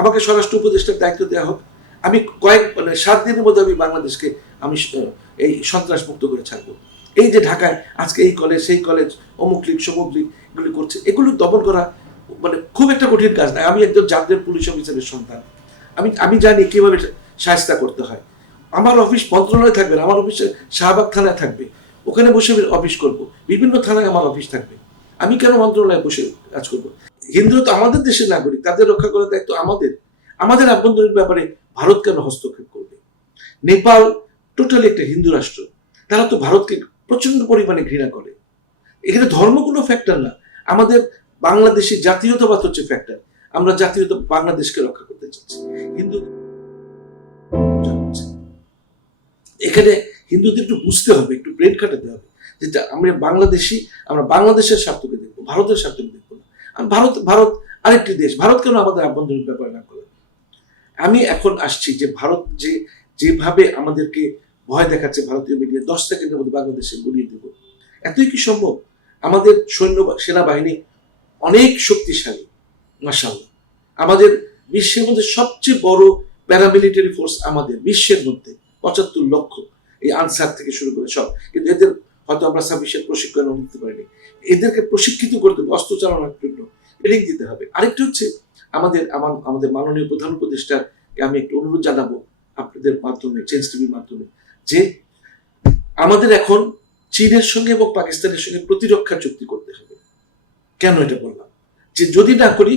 আমাকে স্বরাষ্ট্র উপদেষ্টার দায়িত্ব দেওয়া হোক, আমি 7 দিনের মধ্যে আমি বাংলাদেশকে আমি এই সন্ত্রাস মুক্ত করে ছাড়বো। এই যে ঢাকায় আজকে এই কলেজ সেই কলেজ অমুক লীগ সমুক লীগ এগুলি করছে, এগুলো দমন করা খুব একটা কঠিন কাজ নয়। আমি একজন জাতীয় পুলিশ অফিসারের সন্তান, আমি জানি কিভাবে শায়েস্তা করতে হয়। আমার অফিস মন্ত্রণালয় থাকবে না, আমার অফিসে শাহবাগ থানায় থাকবে, ওখানে বসে অফিস করব। বিভিন্ন থানায় আমার অফিস থাকবে, আমি কেন মন্ত্রণালয়ে বসে কাজ করব? হিন্দুরা তো আমাদের দেশের নাগরিক, তাদের রক্ষা করার দায়িত্ব আমাদের। আমাদের আভ্যন্তরীণ ব্যাপারে ভারত কেন হস্তক্ষেপ করবে? নেপাল টোটালি একটা হিন্দু রাষ্ট্র, তারা তো ভারতকে প্রচন্ড পরিমাণে ঘৃণা করে। এখানে ধর্ম কোনো ফ্যাক্টর না, আমাদের বাংলাদেশি জাতীয়তাবাদ হচ্ছে ফ্যাক্টর। আমরা জাতীয়তা বাংলাদেশকে রক্ষা করতে চাচ্ছি। হিন্দু এখানে হিন্দুদের একটু বুঝতে হবে, একটু ব্রেন খাটাতে হবে, যে আমরা বাংলাদেশি, আমরা বাংলাদেশের স্বার্থকে দেখবো, ভারতের স্বার্থকে দেখবো না। ভারত আরেকটি দেশ, ভারত কেন আমাদের আভ্যন্তরীণ ব্যাপার না করে? আমি এখন আসছি যে ভারত যেভাবে আমাদেরকে ভয় দেখাচ্ছে, ভারতীয় মিডিয়া 10 সেকেন্ডের মধ্যে বাংলাদেশে গড়িয়ে দেব, এতই কি সম্ভব? আমাদের সেনাবাহিনী অনেক শক্তিশালী, মাশাআল্লাহ। আমাদের বিশ্বের মধ্যে সবচেয়ে বড় প্যারামিলিটারি ফোর্স আমাদের বিশ্বের মধ্যে 75 লক্ষ, এই আনসার থেকে শুরু করে সব। কিন্তু এদের হয়তো আমরা সাফিসিয়েন্ট প্রশিক্ষণ নিতে পারিনি। এদেরকে প্রশিক্ষিত করতে হবে, অস্ত্র চালানোর জন্য ট্রেনিং দিতে হবে। আরেকটা হচ্ছে আমাদের মাননীয় প্রধান উপদেষ্টাকে আমি একটু অনুরোধ জানাবো আপনাদের মাধ্যমে, চেঞ্জ টিভির মাধ্যমে, যে আমাদের এখন চীনের সঙ্গে এবং পাকিস্তানের সঙ্গে প্রতিরক্ষা চুক্তি করতে হবে। কেন এটা বললাম? যে যদি না করি,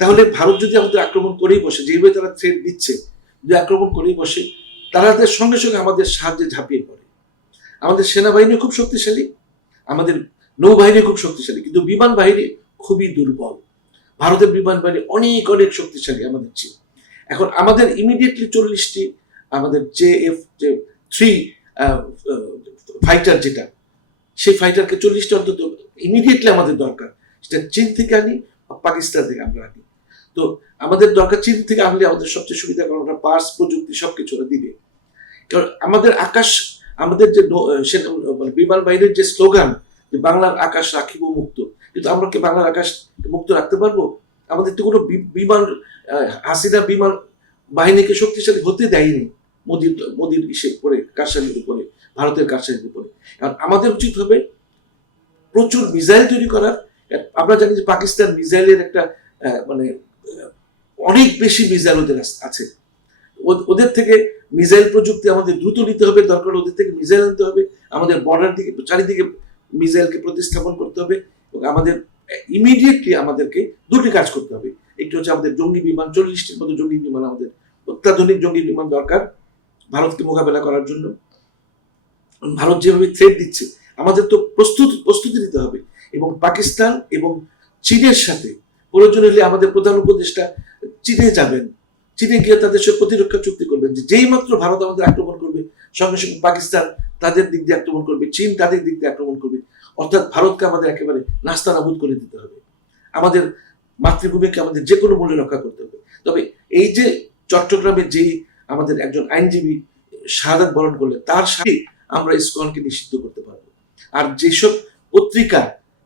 তাহলে ভারত যদি আমাদের আক্রমণ করেই বসে, যেভাবে তারা থ্রেট দিচ্ছে, যদি আক্রমণ করেই বসে, তাদের সঙ্গে সঙ্গে আমাদের সাহায্যে ঝাঁপিয়ে পড়ে। আমাদের সেনাবাহিনী খুব শক্তিশালী, আমাদের নৌবাহিনী খুব শক্তিশালী, কিন্তু বিমান বাহিনী খুবই দুর্বল। ভারতের বিমান বাহিনী অনেক অনেক শক্তিশালী আমাদের চেয়ে। এখন আমাদের ইমিডিয়েটলি 40টি আমাদের JF-3 ফাইটার, যেটা সেই ফাইটারকে 40টা অন্তত ইমিডিয়েটলি আমাদের দরকার। সেটা চীন থেকে আনি, পাকিস্তান থেকে আমরা আনি। তো আমাদের দরকার চীন থেকে আনলে আমাদের সবচেয়ে সুবিধা, কারণ ওরা পার্স প্রযুক্তি সবকিছু ওরা দিবে। কারণ আমাদের আকাশ, আমাদের যে বিমান বাহিনীর যে স্লোগান, যে বাংলার আকাশ রাখিব মুক্ত, কিন্তু আমরা কি বাংলার আকাশ মুক্ত রাখতে পারবো? আমাদের তো কোনো বিমান, হাসিনা বিমান বাহিনীকে শক্তিশালী হতে দেয়নি মোদির ইসে পরে, কারসানির উপরে, ভারতের কারসানির উপরে। কারণ আমাদের উচিত হবে প্রচুর মিসাইল তৈরি করার। আমরা জানি যে পাকিস্তান মিসাইলের একটা অনেক বেশি মিসাইল ওদের আছে। ওদের থেকে মিসাইল প্রযুক্তি আমাদের দ্রুত নিতে হবে, দরকার ওদের থেকে মিসাইল আনতে হবে, আমাদের বর্ডার দিকে চারিদিকে মিসাইলকে প্রতিস্থাপন করতে হবে। এবং আমাদের ইমিডিয়েটলি আমাদেরকে দুটি কাজ করতে হবে। একটি হচ্ছে আমাদের জঙ্গি বিমান, 40টির মতো জঙ্গি বিমান, আমাদের অত্যাধুনিক জঙ্গি বিমান দরকার ভারতকে মোকাবেলা করার জন্য। ভারত যেভাবে থ্রেট দিচ্ছে, আমাদের তো প্রস্তুতি নিতে হবে। এবং পাকিস্তান এবং চীনের সাথে প্রয়োজন হলে আমাদের প্রধান উপদেষ্টা চীনে যাবেন, চীনে গিয়ে তাদের সাথে প্রতিরক্ষা চুক্তি করবেন, যে যেই মাত্র ভারত আমাদের আক্রমণ করবে, সঙ্গে সঙ্গে পাকিস্তান তাদের দিক দিয়ে আক্রমণ করবে, চীন তাদের দিক দিয়ে আক্রমণ করবে। অর্থাৎ ভারতকে আমাদের একেবারে নাস্তানাবুদ করে দিতে হবে। আমাদের মাতৃভূমিকে আমাদের যে কোনো মূল্যে রক্ষা করতে হবে। তবে এই যে চট্টগ্রামে যেই আমাদের একজন আইনজীবী শাহাদাত বরণ করলেন, তার সাথে আমরা ইসকনকে নিষিদ্ধ করতে পারবো। আর যেসব পত্রিকা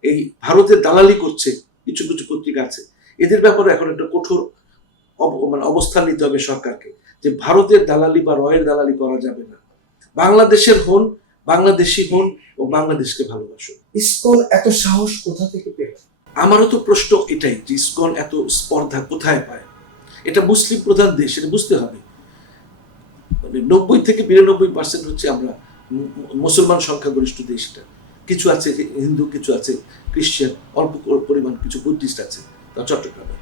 এই ভারতের দালালি করছে, কিছু কিছু পত্রিকা আছে, এদের ব্যাপারে এখন একটা কঠোর অবস্থান নিতে হবে সরকারকে, যে ভারতের দালালি বা রয়ের দালালি করা যাবে না। বাংলাদেশের হন, বাংলাদেশি হন ও বাংলাদেশকে ভালোবাসুন। ইসকন এত সাহস কোথা থেকে পেল? আমারও তো প্রশ্ন এটাই, যে ইসকন এত স্পর্ধা কোথায় পায়? এটা মুসলিম প্রধান দেশ, এটা বুঝতে হবে। 90 থেকে 92% হচ্ছে আমরা মুসলমান সংখ্যাগরিষ্ঠ দেশ। এটা কিছু আছে হিন্দু, কিছু আছে খ্রিস্টান, অল্প পরিমাণ কিছু বুদ্ধিস্ট আছে চট্টগ্রামে।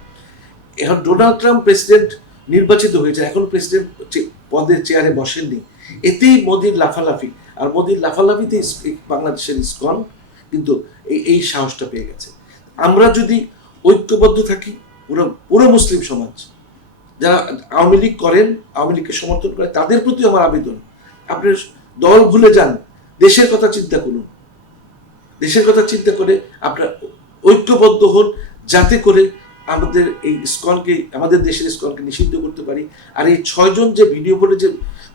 এখন ডোনাল্ড ট্রাম্প প্রেসিডেন্ট নির্বাচিত হয়েছে, এখন প্রেসিডেন্ট পদের চেয়ারে বসেননি, এতেই মোদির লাফালাফি। আর মোদির লাফালাফিতে বাংলাদেশের ইসকন কিন্তু এই সাহসটা পেয়ে গেছে। আমরা যদি ঐক্যবদ্ধ থাকি, পুরো মুসলিম সমাজ, যারা আওয়ামী লীগ করেন, আওয়ামী লীগকে সমর্থন করে, তাদের প্রতি আমার আবেদন, আপনি দল ভুলে যান, দেশের কথা চিন্তা করুন। দেশের কথা চিন্তা করে আপনারা ঐক্যবদ্ধ হন, যাতে করে আমাদের এই ইসকনকে, আমাদের দেশের ইসকনকে নিষিদ্ধ করতে পারি। আর এই 6 জন যে ভিডিও বলে যে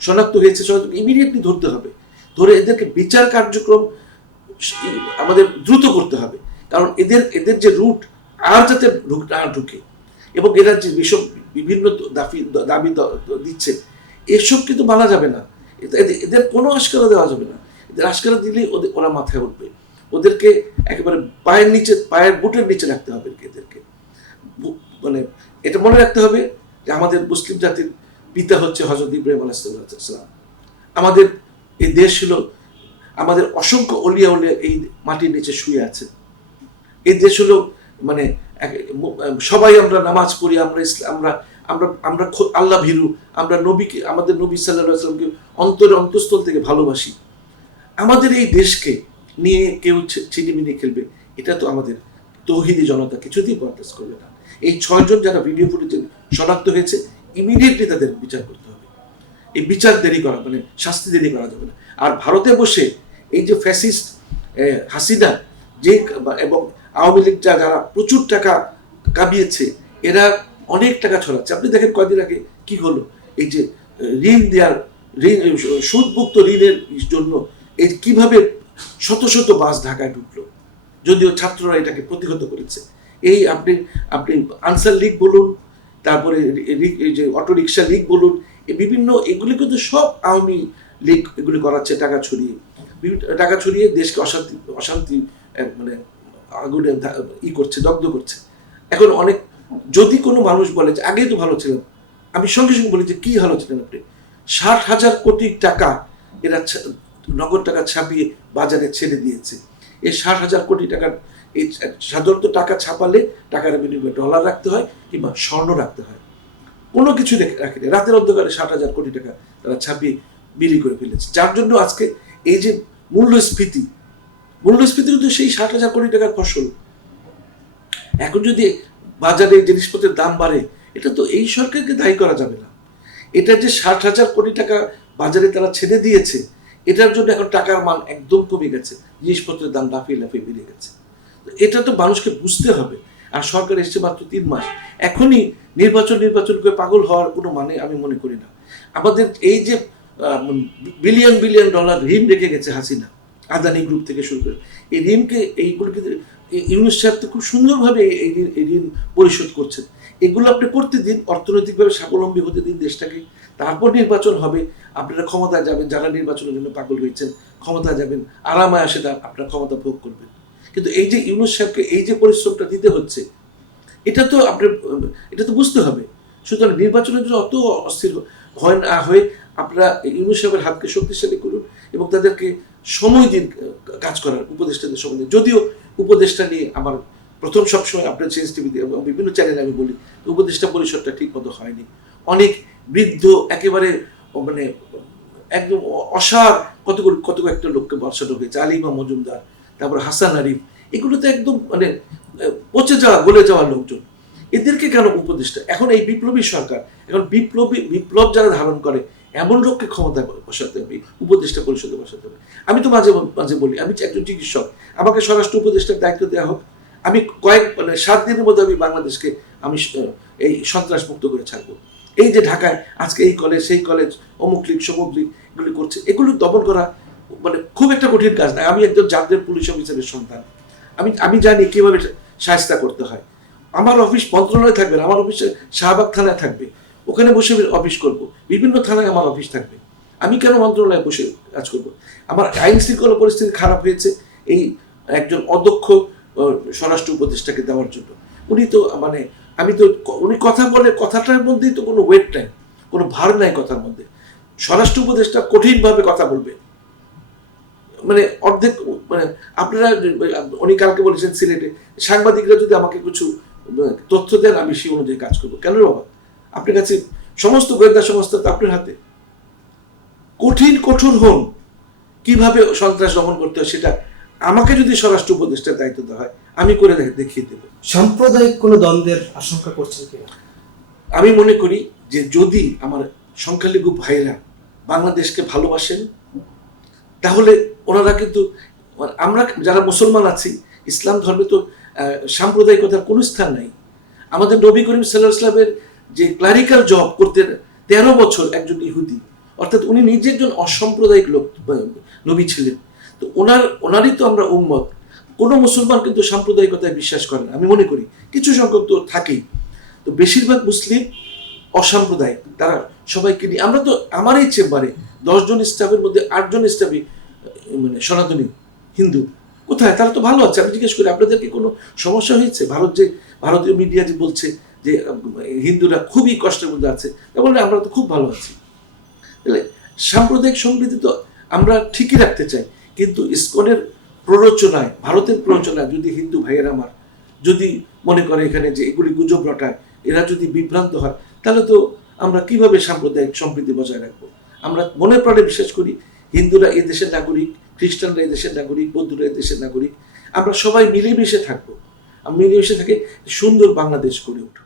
শনাক্ত হয়েছে, 6 জন ইমিডিয়েটলি ধরতে হবে, ধরে এদেরকে বিচার কার্যক্রম আমাদের দ্রুত করতে হবে। কারণ এদের যে রুট আর যাতে না ঢুকে, এবং এরা যে বিভিন্ন দাবি দিচ্ছে, এসব কিন্তু মানা যাবে না। এদের কোনো আশকারা দেওয়া যাবে না। এদের আশকারা দিলেই ওরা মাথায় উঠবে। ওদেরকে একেবারে পায়ের বুটের নিচে রাখতে হবে এদেরকে। মানে এটা মনে রাখতে হবে যে আমাদের মুসলিম জাতির পিতা হচ্ছে হযরত ইব্রাহিম আলাইহিস সালাম। আমাদের এই দেশ ছিল, আমাদের অসংখ্য অলিয়া এই মাটির নিচে শুয়ে আছে। এই দেশ হলো মানে সবাই আমরা নামাজ পড়ি, আমরা আমরা আমরা আমরা আল্লাহ ভীরু, আমরা নবীকে, আমাদের নবী সাল্লাল্লাহু আলাইহি ওয়াসাল্লামকে অন্তঃস্থল থেকে ভালোবাসি। আমাদের এই দেশকে নিয়ে কেউ ছিনিমিনি খেলবে, এটা তো আমাদের তৌহিদি জনতা কিছুতেই বরদাস্ত করবে না। এই 6 জন যারা ভিডিও ফুটেজে শনাক্ত হয়েছে, ইমিডিয়েটলি তাদের বিচার করতে হবে। এই বিচার দেরি করা মানে শাস্তি দেরি করা যাবে না। আর ভারতে বসে এই যে ফ্যাসিস্ট হাসিনা যে এবং আওয়ামী লীগ যারা প্রচুর টাকা কামিয়েছে, এরা অনেক টাকা ছড়াচ্ছে। আপনি দেখেন কয়দিন আগে কি হলো, এই যে ঋণ সুদমুক্ত ঋণের জন্য এই কিভাবে শত শত বাস ঢাকায় ঢুকলো, যদিও ছাত্ররা এটাকে প্রতিহত করেছে। এই আপনি আনসার লীগ বলুন, তারপরে এই যে অটো রিক্সা লীগ বলুন, এই বিভিন্ন এগুলি কিন্তু সব আওয়ামী লীগ এগুলি করাচ্ছে, টাকা ছড়িয়ে দেশকে অশান্তি মানে আগুনে করছে, দগ্ধ করছে। এখন অনেক যদি কোনো মানুষ বলে যে আগেই তো ভালো ছিলাম, আমি সঙ্গে সঙ্গে বলি যে কি ভালো ছিলেন আপনি? 60,000 কোটি টাকা এরা নগদ টাকা ছাপিয়ে বাজারে ছেড়ে দিয়েছে। এই 60,000 কোটি টাকার এই সাধারণত টাকা ছাপালে টাকার বিনিময়ে ডলার রাখতে হয় কিংবা স্বর্ণ রাখতে হয়, কোনো কিছু রাখেনি। রাতের অন্ধকারে 60,000 কোটি টাকা তারা ছাপিয়ে বিলি করে ফেলেছে, যার জন্য আজকে এই যে মূল্যস্ফীতি কিন্তু সেই 60,000 কোটি টাকার ফসল। এখন যদি বাজারে জিনিসপত্রের দাম বাড়ে, এটা তো এই সরকারকে দায়ী করা যাবে না। এটা যে 60,000 কোটি টাকা বাজারে তারা ছেড়ে দিয়েছে, এটার জন্য এখন টাকার মান একদম কমে গেছে, জিনিসপত্রের দাম লাফিয়ে বেড়ে গেছে। এটা তো মানুষকে বুঝতে হবে। আর সরকার এসছে মাত্র 3 মাস, এখনই নির্বাচন করে পাগল হওয়ার কোনো মানে আমি মনে করি না। আমাদের এই যে বিলিয়ন ডলার ঋণ রেখে গেছে হাসিনা, আদানি গ্রুপ থেকে শুরু করে, এই ঋণকে এইগুলোকে ইউনূস সাহেব তো খুব সুন্দরভাবে এই ঋণ পরিশোধ করছেন। এগুলো আপনি করতে দিন, অর্থনৈতিকভাবে স্বাবলম্বী হতে দিন দেশটাকে, তারপর নির্বাচন হবে, আপনারা ক্ষমতায় যাবেন। যারা নির্বাচনের জন্য পাগল হয়েছেন ক্ষমতায় যাবেন, আরামে আসে আপনার ক্ষমতা ভোগ করবেন। কিন্তু এই যে ইউনূস সাহেবকে এই যে পরিশ্রমটা দিতে হচ্ছে, এটা তো বুঝতে হবে। সুতরাং নির্বাচনের জন্য অত অস্থির হয় না হয়ে আপনারা ইউনূস সাহেবের হাতকে শক্তিশালী করুন এবং তাদেরকে সময় দিন কাজ করার, উপদেষ্টাদের সময় দিন। যদিও উপদেষ্টা নিয়ে আমার প্রথম সবসময় আপনার চেঞ্জ টিভিতে এবং বিভিন্ন চ্যানেলে আমি বলি, উপদেষ্টা পরিষদটা ঠিক মতো হয়নি। অনেক বৃদ্ধ একেবারে মানে একদম অসার কত একটা লোককে বসানো হয়েছে, আলিমা মজুমদার, তারপর হাসান আরিফ, এগুলো তো একদম মানে গলে যাওয়া লোকজন। এদেরকে কেন উপদেষ্টা? এখন এই বিপ্লবী সরকার, এখন বিপ্লব যারা ধারণ করে এমন লোককে ক্ষমতায় বসাতে হবে, উপদেষ্টা পরিষদে বসাতে হবে। আমি তো মাঝে মাঝে বলি, আমি একজন চিকিৎসক, আমাকে স্বরাষ্ট্র উপদেষ্টার দায়িত্ব দেওয়া হোক, আমি 7 দিনের মধ্যে আমি বাংলাদেশকে আমি এই সন্ত্রাস মুক্ত করে ছাড়বো। এই যে ঢাকায় আজকে এই কলেজ সেই কলেজ, অমুক লীগ সমুক লীগ এগুলি করছে, এগুলো দমন করা মানে খুব একটা কঠিন কাজ না। আমি একজন জাতীয় পুলিশ অফিসারের সন্তান, আমি জানি কিভাবে শায়েস্তা করতে হয়। আমার অফিস মন্ত্রণালয়ে থাকবে, আমার অফিসে শাহবাগ থানায় থাকবে, ওখানে বসে অফিস করব। বিভিন্ন থানায় আমার অফিস থাকবে, আমি কেন মন্ত্রণালয়ে বসে কাজ করব? আমার আইন শৃঙ্খলা পরিস্থিতি খারাপ হয়েছে এই একজন অদক্ষ স্বরাষ্ট্র উপদেষ্টাকে দেওয়ার জন্য। উনি তো মানে উনি কথা বলে, কথাটার মধ্যেই তো কোনো ওয়েট নাই, কোনো ভার নাই কথার মধ্যে। স্বরাষ্ট্র উপদেষ্টা কঠিনভাবে কথা বলবে, মানে অর্ধেক মানে আপনারা উনি কালকে বলেছেন সিলেটে সাংবাদিকরা যদি আমাকে কিছু তথ্য দেন আমি সেই অনুযায়ী কাজ করবো। কেন বাবা? আপনার কাছে সমস্ত গোয়েন্দা সংস্থা তো আপনার হাতে। কঠোর হন, কিভাবে সন্ত্রাস দমন করতে হয় সেটা আমাকে যদি স্বরাষ্ট্র উপদেষ্টার দায়িত্ব দেওয়া হয় আমি করে দেখিয়ে দেব। সাম্প্রদায়িক কোনো দ্বন্দ্বের আশঙ্কা করছেন কিনা? আমি মনে করি যে যদি আমার সংখ্যালঘু ভাইরা বাংলাদেশকে ভালোবাসেন, তাহলে ওনারা কিন্তু, আমরা যারা মুসলমান আছি, ইসলাম ধর্মে তো সাম্প্রদায়িকতার কোনো স্থান নাই। আমাদের নবী করিম সাল্লাল্লাহু আলাইহি ওয়াসাল্লামের যে ক্লারিক্যাল জব করতেন 13 বছর একজন ইহুদি, অর্থাৎ উনি নিজে একজন অসাম্প্রদায়িক লোক নবী ছিলেন। তো ওনারই তো আমরা উম্মত। কোনো মুসলমান কিন্তু সাম্প্রদায়িকতায় বিশ্বাস করেন, আমি মনে করি কিছু সংখ্যক তো থাকেই। তো বেশিরভাগ মুসলিম অসাম্প্রদায়িক, তারা সবাইকে নিয়ে, আমরা তো আমার এই চেম্বারে 10 জন স্টাফের মধ্যে 8 জন স্টাফই মানে সনাতনী হিন্দু। কোথায়? তারা তো ভালো আছে। আমি জিজ্ঞেস করি আপনাদেরকে কোনো সমস্যা হয়েছে? ভারতীয় মিডিয়া যে বলছে যে হিন্দুরা খুবই কষ্টের মধ্যে আছে, তা বললে আমরা তো খুব ভালো আছি। তাহলে সাম্প্রদায়িক সম্প্রীতি তো আমরা ঠিকই রাখতে চাই, কিন্তু ইসকনের প্ররোচনায়, ভারতের প্ররোচনায় যদি হিন্দু ভাইয়েরা আমার যদি মনে করে এখানে যে এগুলি গুজব রটায়, এরা যদি বিভ্রান্ত হয়, তাহলে তো আমরা কিভাবে সাম্প্রদায়িক সম্প্রীতি বজায় রাখবো? আমরা মনে প্রাণে বিশ্বাস করি হিন্দুরা এই দেশের নাগরিক, খ্রিস্টানরা এই দেশের নাগরিক, বৌদ্ধরা এই দেশের নাগরিক, আমরা সবাই মিলেমিশে থাকবো। মিলেমিশে থাকে সুন্দর বাংলাদেশ গড়ে উঠবো।